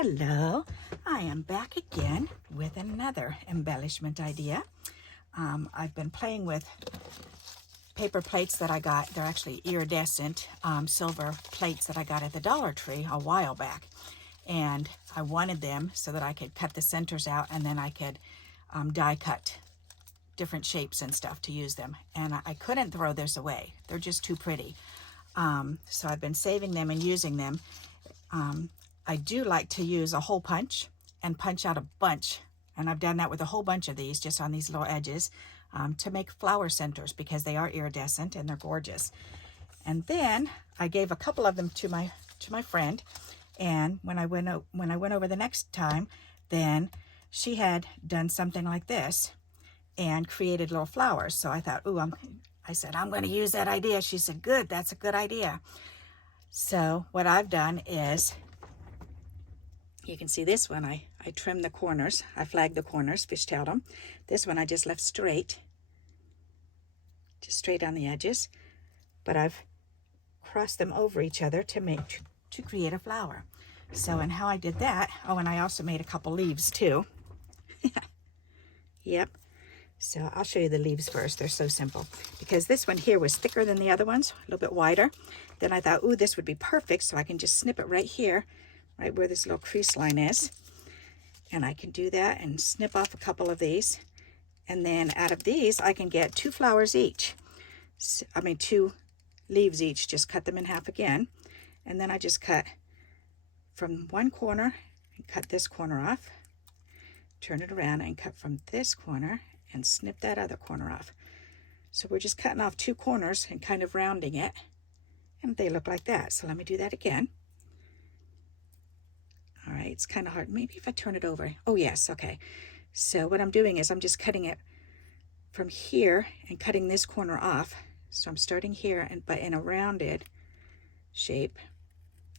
Hello, I am back again with another embellishment idea. I've been playing with paper plates that I got. They're actually iridescent silver plates that I got at the Dollar Tree a while back. And I wanted them so that I could cut the centers out and then I could die cut different shapes and stuff to use them. And I couldn't throw this away. They're just too pretty. So I've been saving them and using them. I do like to use a hole punch and punch out a bunch. And I've done that with a whole bunch of these, just on these little edges, to make flower centers because they are iridescent and they're gorgeous. And then I gave a couple of them to my friend. And when I went over the next time, then she had done something like this and created little flowers. So I thought, I said, I'm going to use that idea. She said, good, that's a good idea. So what I've done is, you can see this one, I trimmed the corners. I flagged the corners, fishtailed them. This one I just left straight, just straight on the edges. But I've crossed them over each other to create a flower. So, and how I did that, and I also made a couple leaves too. Yep. So I'll show you the leaves first. They're so simple. Because this one here was thicker than the other ones, a little bit wider. Then I thought, this would be perfect, so I can just snip it right here, right where this little crease line is. And I can do that and snip off a couple of these. And then out of these, I can get 2 flowers each. 2 leaves each. Just cut them in half again. And then I just cut from one corner and cut this corner off. Turn it around and cut from this corner and snip that other corner off. So we're just cutting off 2 corners and kind of rounding it. And they look like that. So let me do that again. All right, it's kind of hard. Maybe if I turn it over. Oh, yes, okay. So what I'm doing is I'm just cutting it from here and cutting this corner off. So I'm starting here, but in a rounded shape,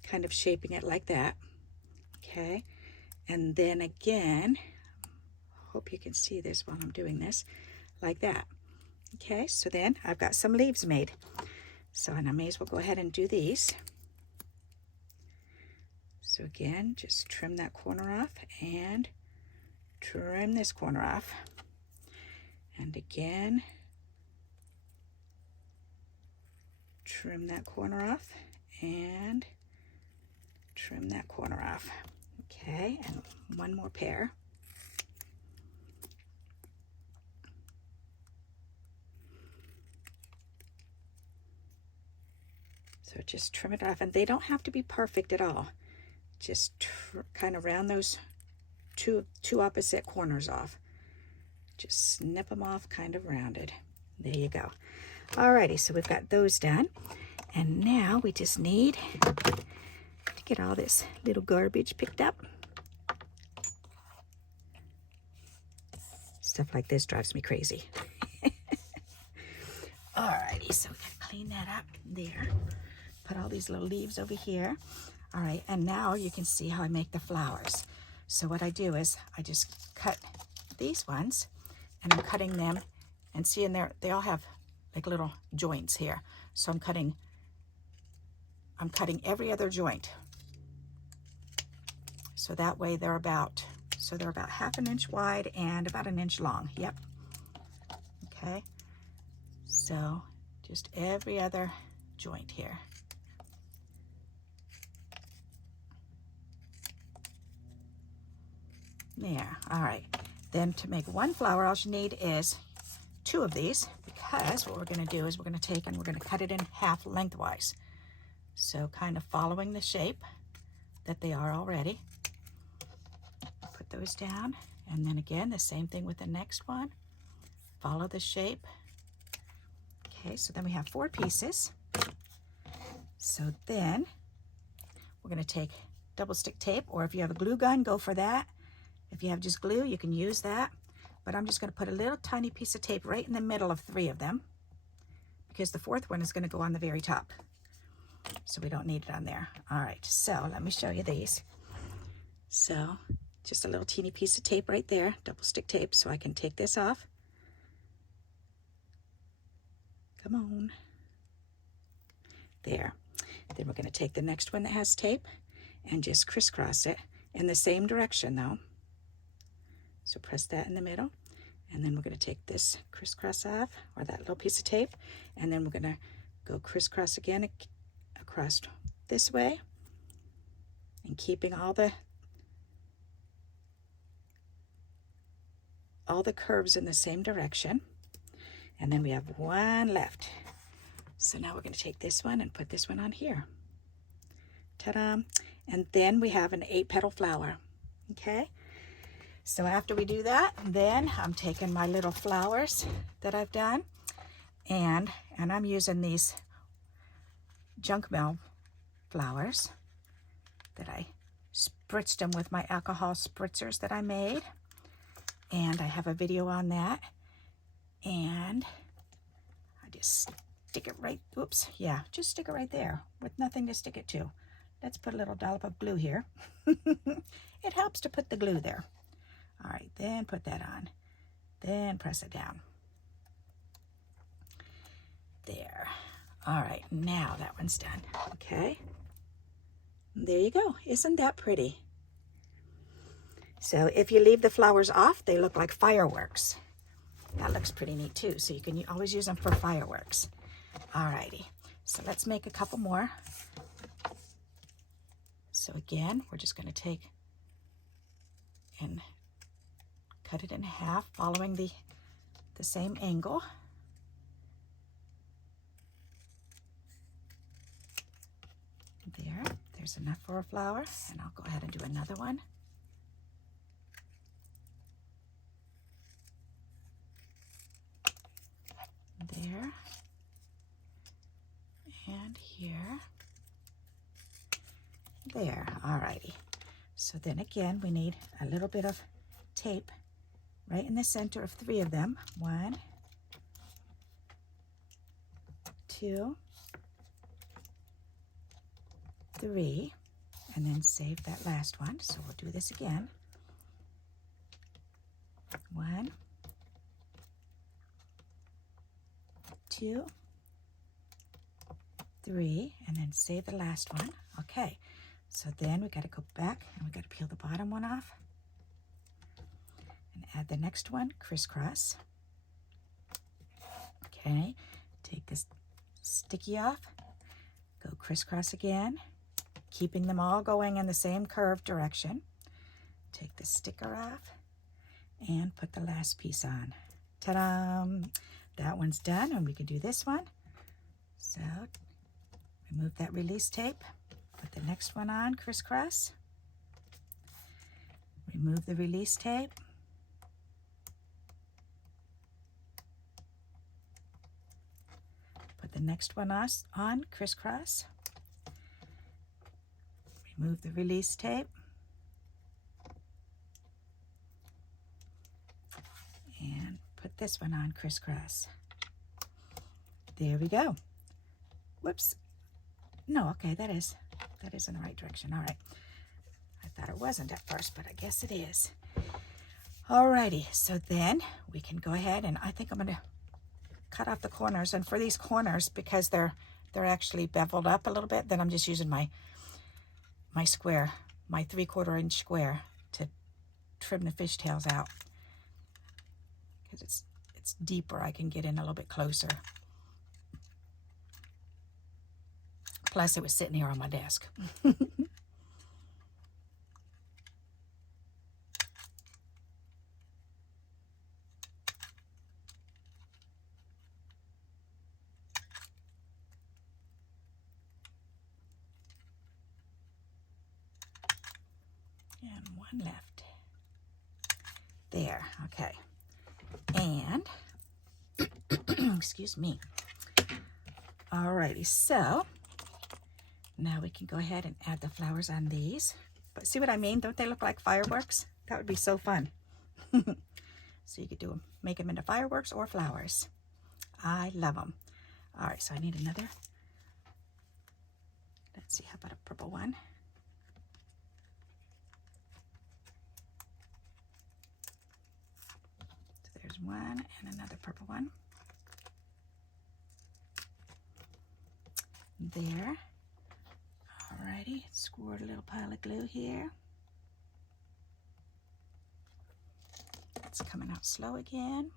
kind of shaping it like that. Okay, and then again, hope you can see this while I'm doing this, like that. Okay, so then I've got some leaves made. So, and I may as well go ahead and do these. So again, just trim that corner off and trim this corner off. And again, trim that corner off and trim that corner off. Okay, and one more pair. So just trim it off, and they don't have to be perfect at all. Just kind of round those two opposite corners off. Just snip them off kind of rounded. There you go. Alrighty, so we've got those done. And now we just need to get all this little garbage picked up. Stuff like this drives me crazy. Alrighty, so we gotta clean that up there. Put all these little leaves over here. All right, and now you can see how I make the flowers. So what I do is I just cut these ones, and I'm cutting them, and see in there, they all have like little joints here. So I'm cutting every other joint. So that way they're about half an inch wide and about an inch long. Yep. Okay. So just every other joint here. There, all right. Then to make one flower, all you need is 2 of these, because what we're gonna do is we're gonna take and we're gonna cut it in half lengthwise. So kind of following the shape that they are already. Put those down, and then again, the same thing with the next one. Follow the shape. Okay, so then we have 4 pieces. So then we're gonna take double stick tape, or if you have a glue gun, go for that. If you have just glue, you can use that. But I'm just going to put a little tiny piece of tape right in the middle of 3 of them, because the 4th one is going to go on the very top. So we don't need it on there. All right, so let me show you these. So just a little teeny piece of tape right there, double stick tape, so I can take this off. Come on. There. Then we're going to take the next one that has tape and just crisscross it in the same direction though. So press that in the middle, and then we're going to take this crisscross off, or that little piece of tape, and then we're going to go crisscross again across this way, and keeping all the curves in the same direction. And then we have one left. So now we're going to take this one and put this one on here. Ta-da! And then we have an 8-petal flower. Okay? So after we do that, then I'm taking my little flowers that I've done, and I'm using these junk mail flowers that I spritzed them with my alcohol spritzers that I made. And I have a video on that. And I just stick it right, oops, yeah, just stick it right there with nothing to stick it to. Let's put a little dollop of glue here. It helps to put the glue there. All right, then put that on. Then press it down. There. All right, now that one's done. Okay. There you go. Isn't that pretty? So if you leave the flowers off, they look like fireworks. That looks pretty neat too. So you can always use them for fireworks. All righty. So let's make a couple more. So again, we're just going to take and cut it in half, following the same angle. There's enough for a flower, and I'll go ahead and do another one. There, and here, there. Alrighty. So then again, we need a little bit of tape right in the center of 3 of them. 1, 2, 3, and then save that last one. So we'll do this again. 1, 2, 3, and then save the last one. Okay, so then we got to go back and we got to peel the bottom one off and add the next one, crisscross. Okay, take this sticky off, go crisscross again, keeping them all going in the same curved direction. Take the sticker off and put the last piece on. Ta-da! That one's done, and we can do this one. So remove that release tape, put the next one on, crisscross. Remove the release tape. Put the next one on, crisscross. Remove the release tape. And put this one on, crisscross. There we go. Whoops. No, okay, that is in the right direction. All right. I thought it wasn't at first, but I guess it is. Alrighty, so then we can go ahead, and I think I'm going to cut off the corners. And for these corners, because they're actually beveled up a little bit, then I'm just using my square, my 3/4 inch square, to trim the fishtails out. Because it's deeper, I can get in a little bit closer. Plus, it was sitting here on my desk. And one left. There, okay. And, excuse me. Alrighty, so now we can go ahead and add the flowers on these. But see what I mean? Don't they look like fireworks? That would be so fun. So you could do them, make them into fireworks or flowers. I love them. All right, so I need another. Let's see, how about a purple one? So there's one and another purple one. There. Alrighty, squirt a little pile of glue here. It's coming out slow again.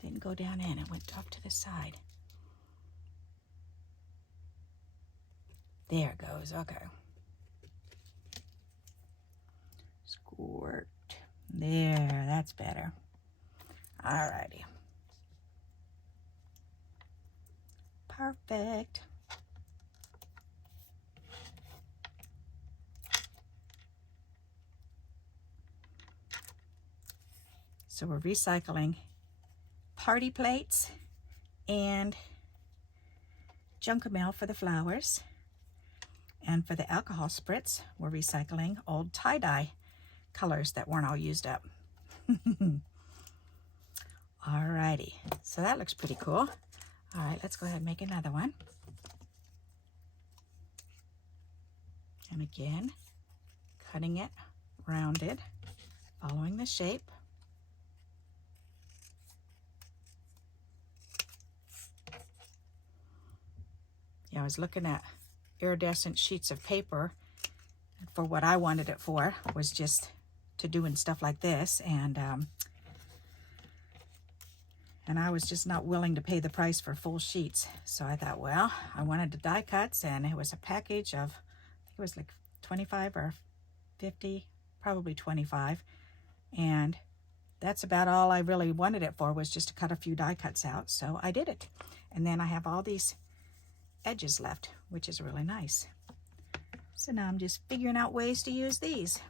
Didn't go down in, it went off to the side. There it goes, okay. Squirt. There, that's better. Alrighty. Perfect. So we're recycling party plates and Junkamel for the flowers. And for the alcohol spritz, we're recycling old tie-dye colors that weren't all used up. Alrighty, so that looks pretty cool. All right, let's go ahead and make another one. And again, cutting it rounded, following the shape. Yeah, I was looking at iridescent sheets of paper for what I wanted it for, was just to doing stuff like this, and I was just not willing to pay the price for full sheets. So I thought, well, I wanted the die cuts, and it was a package of, I think it was like 25 or 50, probably 25, and that's about all I really wanted it for, was just to cut a few die cuts out. So I did it, and then I have all these edges left, which is really nice. So now I'm just figuring out ways to use these.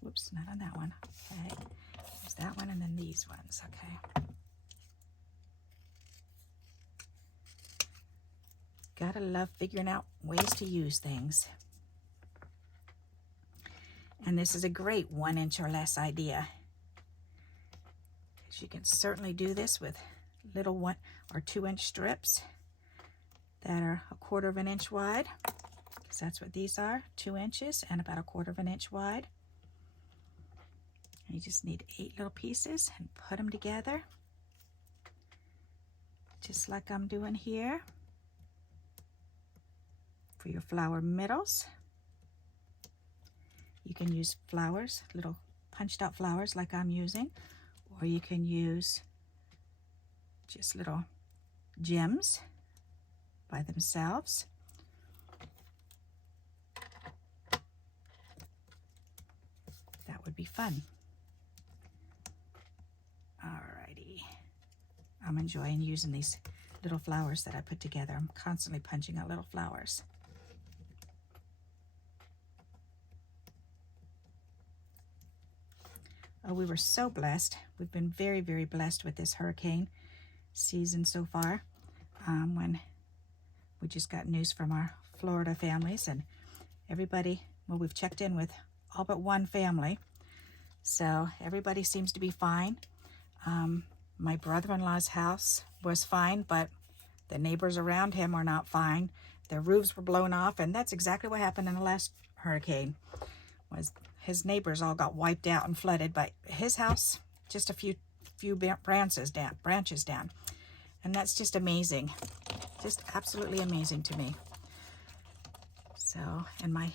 Whoops, not on that one. Okay, there's that one, and then these ones. Okay. Gotta love figuring out ways to use things. And this is a great 1 inch or less idea. You can certainly do this with little 1 or 2 inch strips that are 1/4 of an inch wide, because that's what these are, 2 inches and about 1/4 of an inch wide. And you just need 8 little pieces and put them together, just like I'm doing here for your flower middles. You can use flowers, little punched out flowers like I'm using, or you can use just little gems by themselves. That would be fun. Alrighty. I'm enjoying using these little flowers that I put together. I'm constantly punching out little flowers. Oh, we were so blessed. We've been very, very blessed with this hurricane season so far. When we just got news from our Florida families, and everybody, well, we've checked in with all but one family. So everybody seems to be fine. My brother-in-law's house was fine, but the neighbors around him are not fine. Their roofs were blown off, and that's exactly what happened in the last hurricane. Was his neighbors all got wiped out and flooded, but his house, just a few branches down. And that's just amazing. Just absolutely amazing to me. So, and my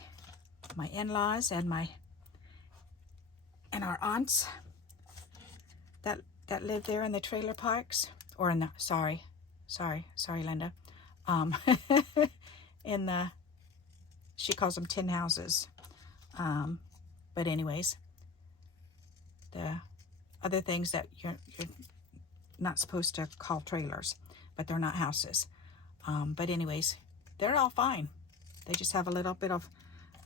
in-laws and our aunts that live there in the trailer parks, or in the, sorry, Linda, in the, she calls them tin houses. But anyways, the other things that you're not supposed to call trailers, but they're not houses. But anyways, they're all fine. They just have a little bit of,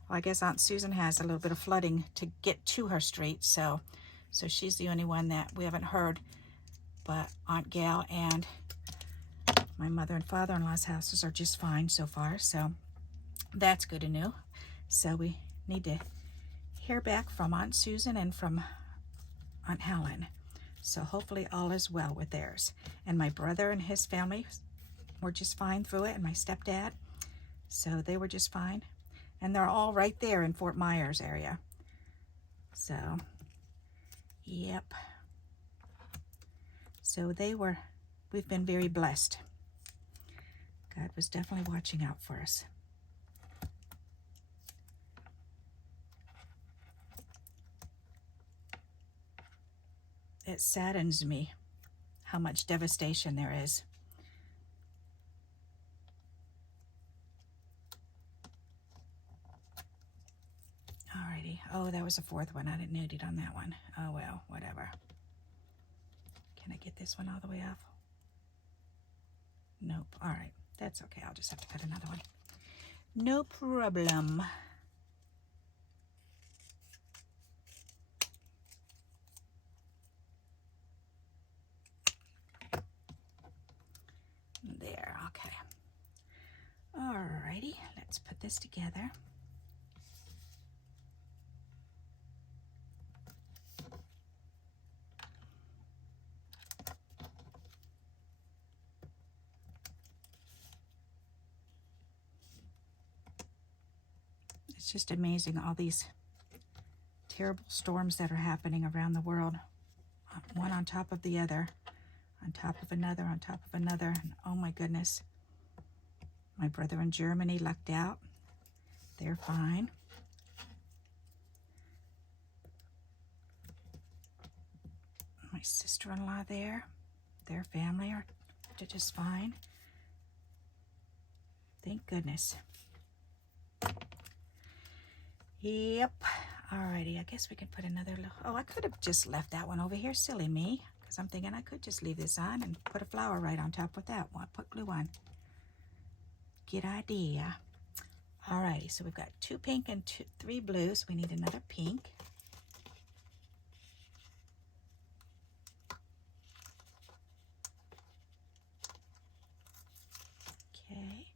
well, I guess Aunt Susan has a little bit of flooding to get to her street, so she's the only one that we haven't heard. But Aunt Gal and my mother and father-in-law's houses are just fine so far, so that's good to know. So we need to hear back from Aunt Susan and from Aunt Helen. So hopefully all is well with theirs. And my brother and his family were just fine through it, and my stepdad. So they were just fine. And they're all right there in Fort Myers area. So, yep. So they were we've been very blessed. God was definitely watching out for us. It saddens me how much devastation there is. Alrighty. Oh, that was the fourth one. I didn't need it on that one. Oh well, whatever. Can I get this one all the way off? Nope. Alright. That's okay. I'll just have to cut another one. No problem. There. Okay. Alrighty. Let's put this together. It's just amazing, all these terrible storms that are happening around the world, one on top of the other, on top of another, on top of another. And oh my goodness, my brother in Germany lucked out. They're fine. My sister-in-law there, their family are just fine. Thank goodness. Yep. Alrighty, I guess we can put another little... Oh, I could have just left that one over here. Silly me. Because I'm thinking I could just leave this on and put a flower right on top with that one. Put glue on. Good idea. Alrighty, so we've got 2 pink and 3 blue. So we need another pink. Okay.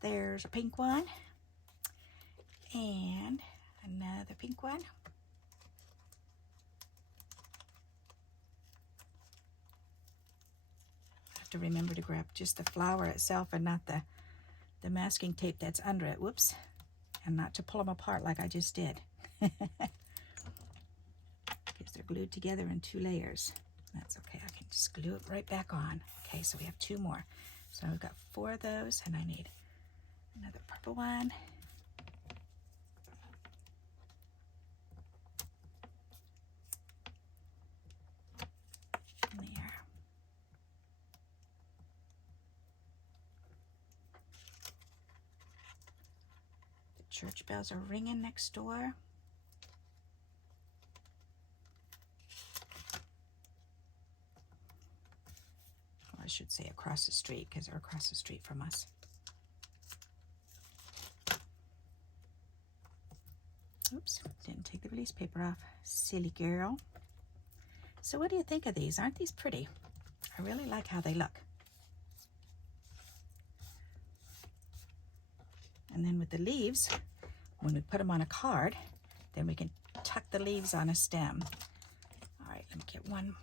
There's a pink one. And another pink one. I have to remember to grab just the flower itself and not the masking tape that's under it. Whoops. And not to pull them apart like I just did. Because they're glued together in 2 layers. That's okay. I can just glue it right back on. Okay, so we have 2 more. So we've got 4 of those, and I need another purple one. There. The church bells are ringing next door. Or I should say across the street, because they're across the street from us. Oops, didn't take the release paper off. Silly girl. So what do you think of these? Aren't these pretty? I really like how they look. And then with the leaves, when we put them on a card, then we can tuck the leaves on a stem. All right, let me get one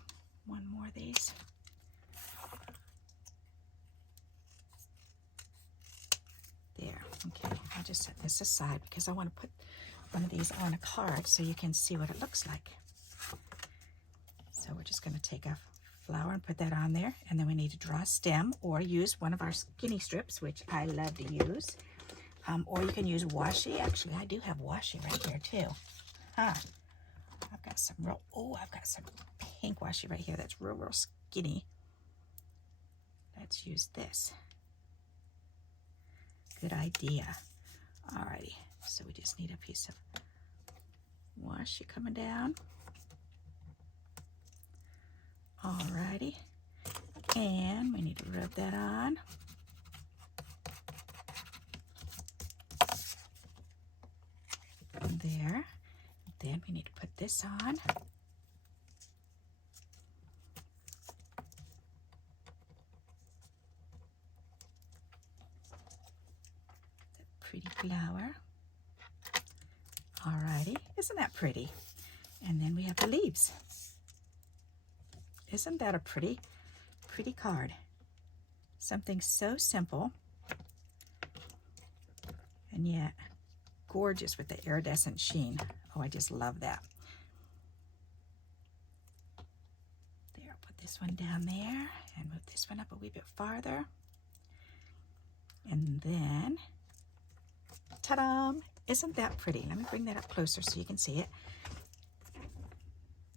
more of these. There, okay, I'll just set this aside because I want to put one of these on a card so you can see what it looks like. So we're just going to take a flower and put that on there, and then we need to draw a stem or use one of our skinny strips, which I love to use. Or you can use washi. Actually, I do have washi right here too. I've got some pink washi right here that's real skinny. Let's use this. Good idea. Alrighty, so we just need a piece of washi coming down. Alrighty, and we need to rub that on. There. Then we need to put this on. The pretty flower. Alrighty, isn't that pretty? And then we have the leaves. Isn't that a pretty card? Something so simple, and yet gorgeous with the iridescent sheen. Oh, I just love that. There, I'll Put this one down there and move this one up a wee bit farther. And then, ta-da! Isn't that pretty? Let me bring that up closer so you can see it.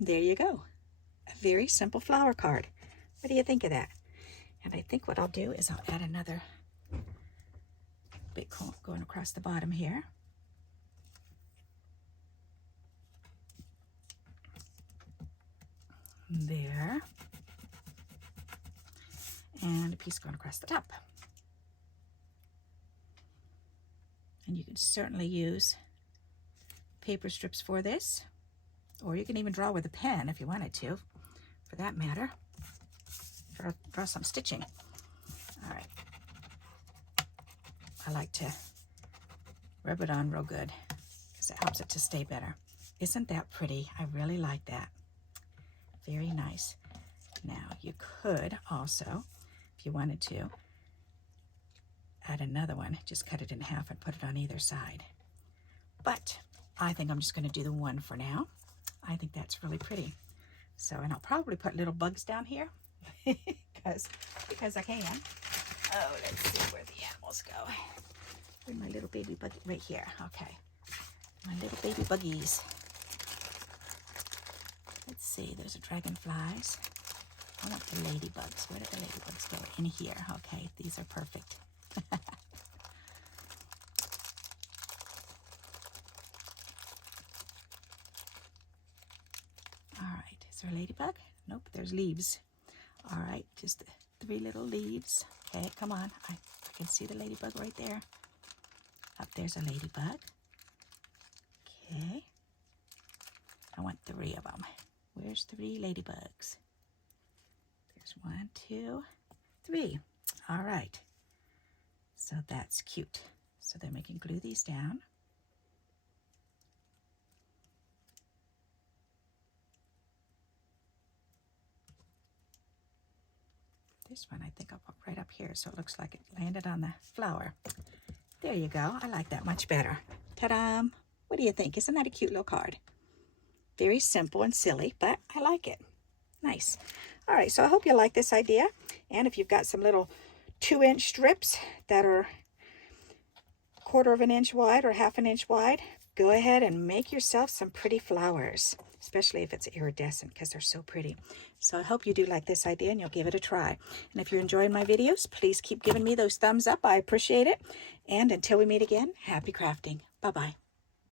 There you go. A very simple flower card. What do you think of that? And I think what I'll do is I'll add another bit going across the bottom here. There. And a piece going across the top. And you can certainly use paper strips for this, or you can even draw with a pen if you wanted to, for that matter. Draw some stitching. All right. I like to rub it on real good because it helps it to stay better. Isn't that pretty? I really like that. Very nice. Now you could also, if you wanted to, add another one. Just cut it in half and put it on either side. But I think I'm just going to do the one for now. I think that's really pretty. So, and I'll probably put little bugs down here because I can. Oh, let's see where the animals go. Where's my little baby buggy? Right here. Okay. My little baby buggies. Let's see. There's the dragonflies. I want the ladybugs. Where did the ladybugs go? In here. Okay. These are perfect. All right, is there a ladybug? Nope, there's leaves. All right, just 3 little leaves. Okay, come on. I can see the ladybug right there. Up there's a ladybug. Okay. I want 3 of them. Where's 3 ladybugs? There's 1, 2, 3. All right. So that's cute. So then we can glue these down. This one I think I'll put right up here so it looks like it landed on the flower. There you go. I like that much better. Ta-da! What do you think? Isn't that a cute little card? Very simple and silly, but I like it. Nice. All right, so I hope you like this idea. And if you've got some little 2-inch strips that are 1/4 of an inch wide or 1/2 an inch wide, go ahead and make yourself some pretty flowers, especially if it's iridescent because they're so pretty. So I hope you do like this idea and you'll give it a try. And if you're enjoying my videos, please keep giving me those thumbs up. I appreciate it. And until we meet again, happy crafting. Bye-bye.